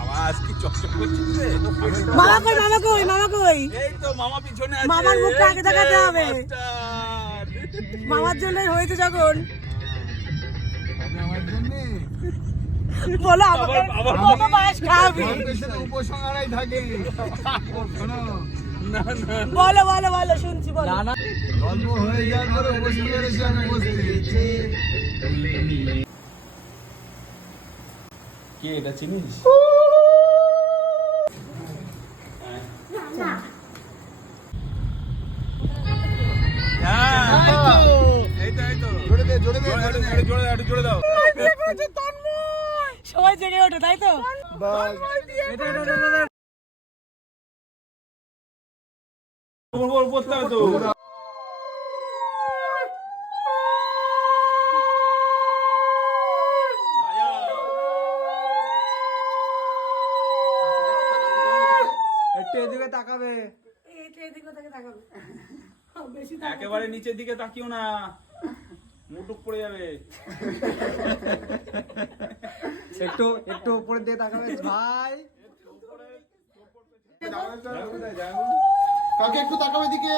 আওয়াজ কি চকচক করছে রে? মামা কই? এই তো মামা পিছনে আছে। মামার মুখটা আগে দেখাতে হবে। মামার জন্য হয়েছে যখন আমার জন্য বলো আমাকে কত পায়েস খাওয়াবি? উপসংহারাই থাকে। না না বলো বলো বলো শুনছি বলো। গল্প হয়ে যাওয়ার পরে উপসংহারে এসে আমি উপস্থিত। কি এটা চিনিস? জোরে দাও। সবাই জেগে ওঠে তাই তো? বলতে হবে তো। একটু এদিকে তাকাবে। একেবারে নিচের দিকে তাকিও না, মুটুক পড়ে যাবে। একটু উপরের দিকে তাকাবে ভাই। কাকে একটু তাকাবে দিকে।